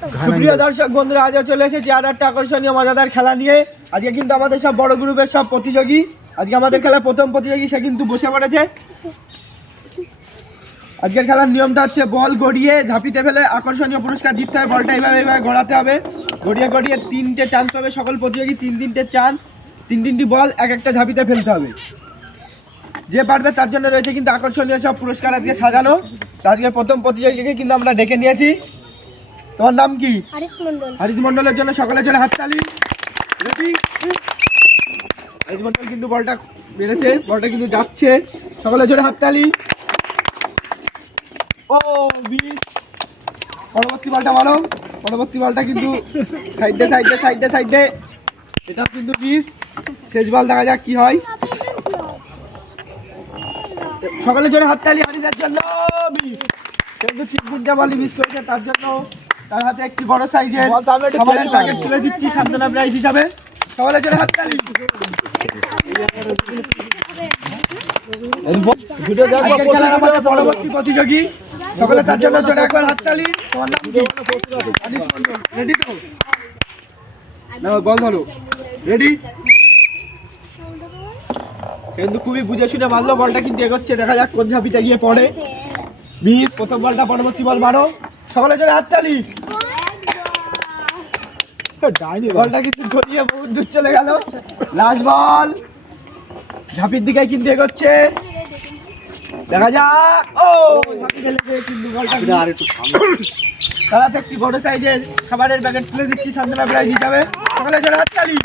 সুপ্রিয় দর্শক বন্ধুরা, আজও চলে এসেছি আর একটা আকর্ষণীয় মজাদার খেলা নিয়ে। আজকে কিন্তু আমাদের সব বড় গ্রুপের সব প্রতিযোগী, আজকে আমাদের খেলার প্রথম প্রতিযোগী সে কিন্তু বসে পড়েছে। আজকের খেলার নিয়মটা হচ্ছে বল গড়িয়ে ঝাঁপিতে ফেলে আকর্ষণীয় পুরস্কার জিততে হবে। বলটা এইভাবে গড়াতে হবে, গড়িয়ে গড়িয়ে তিনটে চান্স পাবে সকল প্রতিযোগী। তিনটে চান্স, তিনটি বল এক একটা ঝাঁপিতে ফেলতে হবে। যে পারবে তার জন্য রয়েছে কিন্তু আকর্ষণীয় সব পুরস্কার আজকে সাজানো। তো আজকের প্রথম প্রতিযোগীকে কিন্তু আমরা ডেকে নিয়েছি। তোমার নাম কি? হারিস মন্ডলের জন্য সকলে চলে হাততালি। হারিস মন্ডল কিন্তু বলটা বেড়েছে, বলটা কিন্তু যাচ্ছে, সকলে চলে হাততালি। ও বিশ, পরবর্তী বলটা ভালো, পরবর্তী বলটা কিন্তু সাইডে সাইডে সাইডে সাইডে, এটা কিন্তু বিশ। শেষ বল দেখা যাক কি হয়। সকলে জোরে হাততালি হারিসের জন্য। বিশ কিন্তু চিনপুরটা বলি মিস করেছে, তার জন্য তার হাতে একটি বড় সাইজের খাবারের প্যাকেট তুলে দিচ্ছি সান্ত্বনা প্রাইজ হিসাবে। সকলে জোরে হাততালি। পরবর্তী প্রতিযোগী সকলে তার জন্য জোরে একবার হাততালি। তোমার নাম কি? হারিস মন্ডল। রেডি তো? না বল ধরো। রেডি? কিন্তু খুবই বুঝে শুনে মারলো, বলটা কিন্তু এগোচ্ছে, দেখা যাক কোন ঝাঁপিতে গিয়ে পড়ে। মিস, প্রথম বলটা, পরবর্তী বল মারো, সকলে জোরে হাততালি। বলটা কিন্তু গড়িয়ে বহুত দূর চলে গেল। লাস্ট বল, ঝাঁপির দিকে কিন্তু এগোচ্ছে, দেখা যাক। ও ঝাঁপি খেলেছে কিন্তু বলটা তারাতে একটি বড় সাইজের খাবারের প্যাকেট তুলে দিচ্ছি সান্ত্বনা প্রাইজ হিসাবে। সকলে জোরে হাততালি।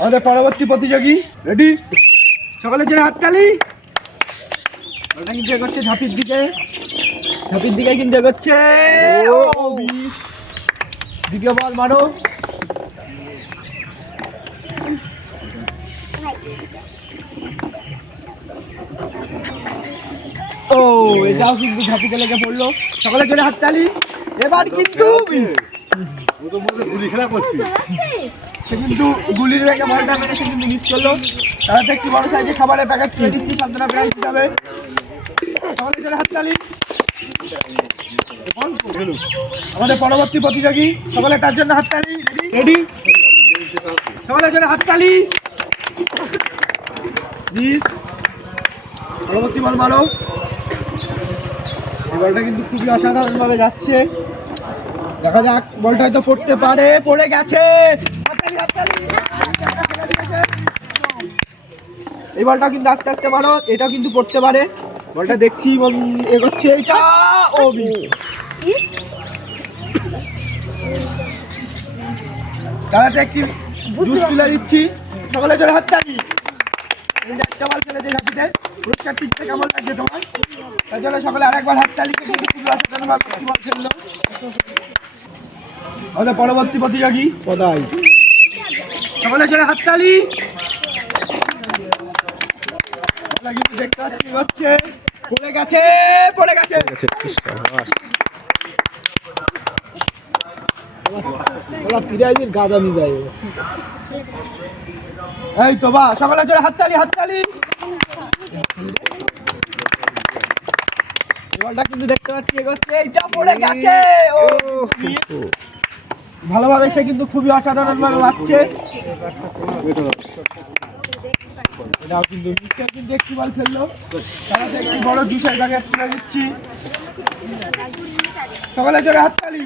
আমাদের পরবর্তী প্রতিযোগী রেডি, সকলে জোরে হাততালি। বলটা কিন্তু এগোচ্ছে ঝাঁপির দিকে, ঝাঁপির দিকে কিন্তু এগোচ্ছে। দ্বিতীয় বল মারো। ও এটাও কিন্তু ঝাঁপিতে লেগে পড়লো, সকলে জোরে হাততালি। এবার কিন্তু সে কিন্তু গুলির রেখে বলটা মেরে সে কিন্তু মিস করলো। তারাতে একটি বড় সাইজে খাবারের প্যাকেট তুলে দিচ্ছি সান্ত্বনা প্রাইজ হিসাবে। সকলে জোরে হাততালি। আমাদের পরবর্তী প্রতিযোগী সকলে তার জন্য হাততালি। রেডি? সকলে জোরে হাততালি। মিস, পরবর্তী বল মারো। এই বলটা কিন্তু খুবই অসাধারণ ভাবে যাচ্ছে, দেখা যাক বলটা হয়তো পড়তে পারে, পড়ে গেছে। এই বলটা কিন্তু আস্তে আস্তে মারো, এটাও কিন্তু পড়তে পারে। বলটা দেখছি এগোচ্ছে, এইটা ও তারাতে একটি জুস তুলে দিচ্ছি, সকলে জোরে হাততালি। একটা বল ফেলেছে ঝাঁপিতে, পুরস্কারটি জিতে কেমন লাগছে তোমার? তার জন্য সকলে আরেকবার হাততালি। আমাদের পরবর্তী প্রতিযোগী পদাই, সকলে জোরে হাততালি। কিন্তু দেখতে পাচ্ছি হচ্ছে, পড়ে গেছে, পড়ে গেছে। এই তো বা, সকলে জোরে হাততালি হাততালি। বলটা কিন্তু দেখতে পাচ্ছি এগোচ্ছে, এইটা পড়ে গেছে। ও ভালোভাবে সে কিন্তু খুবই অসাধারণ ভাবে লাগছে। এটাও কিন্তু নিশ্চয় কিন্তু একটি বল ফেললো, তাহলে একটি বড় জুসের প্যাকেট তুলে দিচ্ছি, সকলে জোরে হাততালি।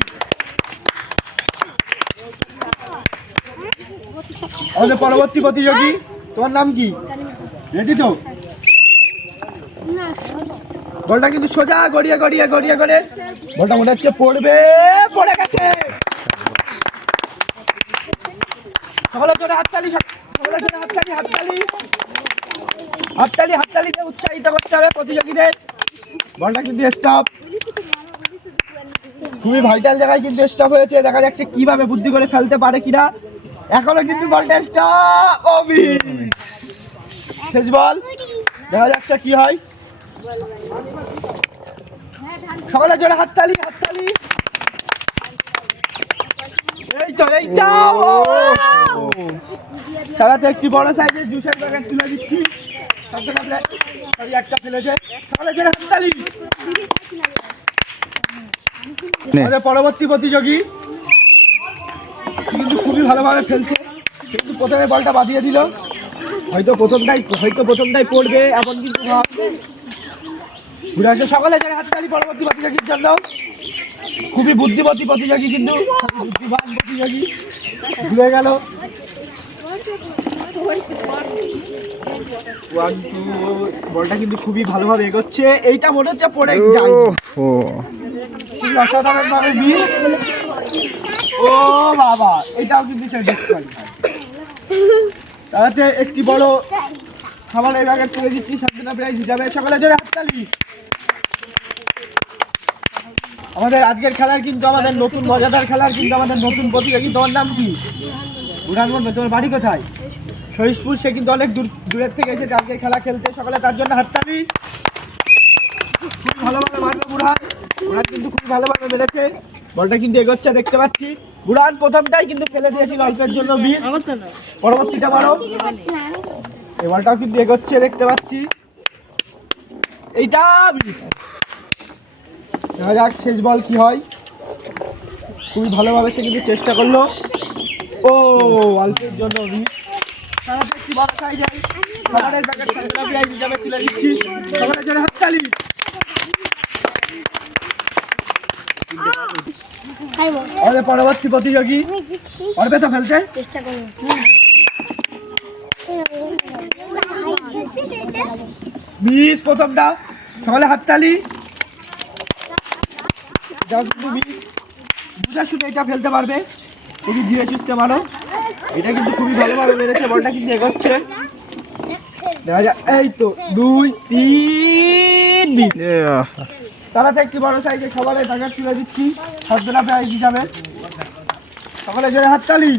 আমাদের পরবর্তী প্রতিযোগী, তোমার নাম কি? রেডি তো? বলটা কিন্তু সোজা গড়িয়ে গড়িয়ে গড়িয়ে গড়ে বলটা মনে হচ্ছে পড়বে, পড়ে গেছে। সকলে জোরে হাততালি, সকলে জোরে হাততালি হাততালি হাততালি হাততালিতে উৎসাহিত করতে হবে প্রতিযোগীদের। বলটা কিন্তু স্টপ, খুবই ভাইটাল জায়গায় কিন্তু স্টপ হয়েছে, দেখা যাচ্ছে কিভাবে বুদ্ধি করে ফেলতে পারে কিনা। এখনো কিন্তু বলটা স্টপ। ও শেষ বল, দেখা যাক সে কি হয়। সকলে জোরে হাততালি হাততালি। এই তো, এইটা সারাতে একটি বড় সাইজের জুসের প্যাকেট তুলে দিচ্ছি, একটা ফেলেছে, সকলে জোরে হাততালি। আমাদের পরবর্তী প্রতিযোগী কিন্তু খুবই ভালোভাবে খেলছে, কিন্তু প্রথমে বলটা বাঁধিয়ে দিল। হয়তো প্রথমটাই পড়বে এমন কিন্তু ভাব। ঘুরে আসে সকলে যারা হাততালি পরবর্তী প্রতিযোগীর জন্য। খুবই বুদ্ধিমতী প্রতিযোগী, কিন্তু বুদ্ধিমান প্রতিযোগী। ঘুরে গেল বলটা কিন্তু খুবই ভালোভাবে এগোচ্ছে। এইটা মনে হচ্ছে পড়ে যায়। অসাধারণ ভাবে ও বাবা, এটাও কিন্তু তাতে একটি বড় খাবারের ব্যাগের তুলে দিচ্ছি সান্ত্বনা প্রাইজ হিসাবে। সকলে জোরে হাততালি। আমাদের আজকের খেলার কিন্তু আমাদের নতুন মজাদার খেলার কিন্তু আমাদের নতুন প্রতিযোগী। তোমার নাম কি? বুড়ান বলবে। তোমার বাড়ি কোথায়? শরীশপুর। সে কিন্তু অনেক দূরের থেকে এসেছে আজকের খেলা খেলতে। সকলে তার জন্য হাততালি। খুবই ভালোভাবে মারবে বুড়ান। বুড়ান কিন্তু খুবই ভালোভাবে মেরেছে। বলটা কিন্তু এগোচ্ছে দেখতে পাচ্ছি। বুড়ান প্রথমটাই কিন্তু ফেলে দিয়েছিল অল্পের জন্য মিস। পরবর্তীটা মারো। এই বলটাও কিন্তু এগোচ্ছে দেখতে পাচ্ছি। এইটা মিস। দেখা যাক শেষ বল কি হয়। খুবই ভালোভাবে সে কিন্তু চেষ্টা করলো। ও অল্পের জন্য মিস। একটি বড় সাইজ হয়। খাবারের প্যাকেট সান্ত্বনা প্রাইজ হিসাবে তুলে দিচ্ছি। সকলের জন্য হাততালি। আমাদের পরবর্তী প্রতিযোগী পারবে তো ফেলতে? মিস প্রথমটা। সকলে হাততালি। বুঝা শুনে এটা ফেলতে পারবে, খুবই ধীরে সুস্থে মানো। এটা কিন্তু খুবই ভালোভাবে মেরেছে। বলটা কিন্তু এগোচ্ছে। দেখা যায় এই তো 2, 3 মিস। তারাতে একটি বড় সাইজের খাবারের প্যাকেট তুলে দিচ্ছি সান্ত্বনা প্রাইজ হিসাবে। সকলে জোরে হাততালি।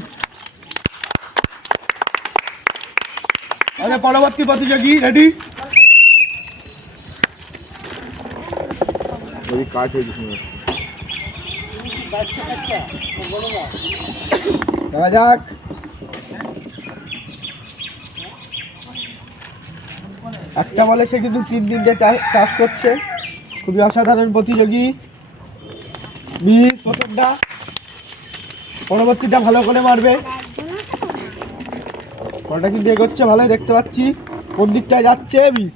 আমাদের পরবর্তী প্রতিযোগী রেডি। দেখা যাক। একটা বলে সে কিন্তু 3-3টে টাচ করছে। খুবই অসাধারণ প্রতিযোগী। মিস প্রথমটা। পরবর্তীটা ভালো করে মারবে। বলটা কিন্তু এগোচ্ছে ভালোই দেখতে পাচ্ছি। কোন দিকটায় যাচ্ছে? মিস।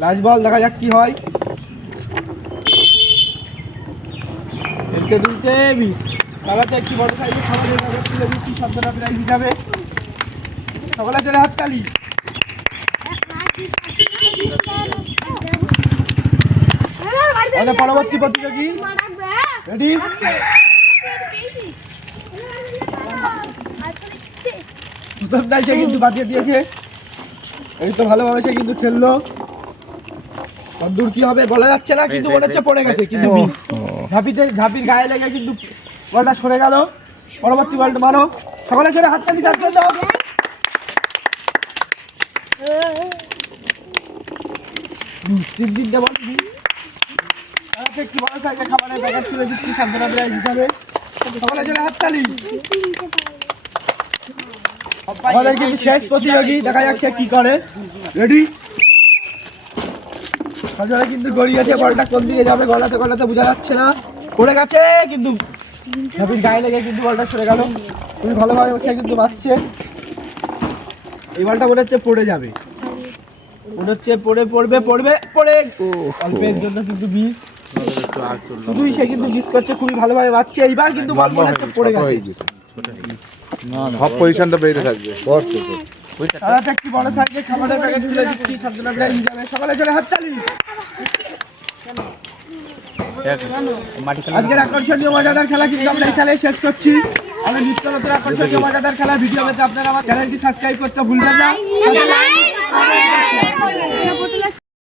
লাস্ট বল, দেখা যাক কি হয়। খেলতে মিস। তাহলে একটি বড় সাইজের খাবারের প্যাকেট তুলে দিচ্ছি সান্ত্বনা প্রাইজ হিসাবে। সকলে জোরে হাততালি। আমাদের পরবর্তী প্রতিযোগী রেডি। প্রথমটাই সে কিন্তু বাঁধিয়ে দিয়েছে। এই তো ভালোভাবে সে কিন্তু খেললো। দূর কি হবে বলা যাচ্ছে না, কিন্তু মনে হচ্ছে পড়ে গেছে। কিন্তু ঝাঁপির গায়ে লেগে কিন্তু বলটা সরে গেল। পরবর্তী বলটা মারো। সকলে ছেড়ে হাততালি তার জন্য। তিনটে বল একটি বড় সাইজের খাবারের প্যাকেট তুলে দিচ্ছি সান্ত্বনা প্রাইজ হিসাবে। সকলে ছেড়ে হাততালি। আমাদের কিন্তু শেষ প্রতিযোগী, দেখা যাক সে কি করে। রেডি। সজলে কিন্তু গড়িয়েছে। বলটা কোন দিকে যাবে গলাতে বোঝা যাচ্ছে না। পড়ে গেছে, কিন্তু ঝাঁপির গায়ে লেগে কিন্তু বলটা সরে গেল। খুবই ভালোভাবে সে কিন্তু বাঁচছে। এই বলটা মনে হচ্ছে পড়ে যাবে। মনে হচ্ছে পড়বে অল্পের জন্য কিন্তু মিস। শুধুই সে কিন্তু মিস করছে। খুবই ভালোভাবে বাঁচছে। এইবার কিন্তু বল মনে হচ্ছে পড়ে গেছে। সব পজিশনটা বেরিয়ে থাকবে। তারাতে একটি বড় সাইজের খাবারের প্যাকেট তুলে দিচ্ছি সান্ত্বনা প্রাইজ হিসাবে। সকলে জোরে হাততালি। আজকের আকর্ষণীয় মজাদার খেলা কিন্তু আমরা এই খেলায় শেষ করছি। আমি নিত্য নতুন আকর্ষণীয় মজাদার খেলা ভিডিও পেতে আপনারা আমার চ্যানেলটি সাবস্ক্রাইব করতে ভুলবেন না।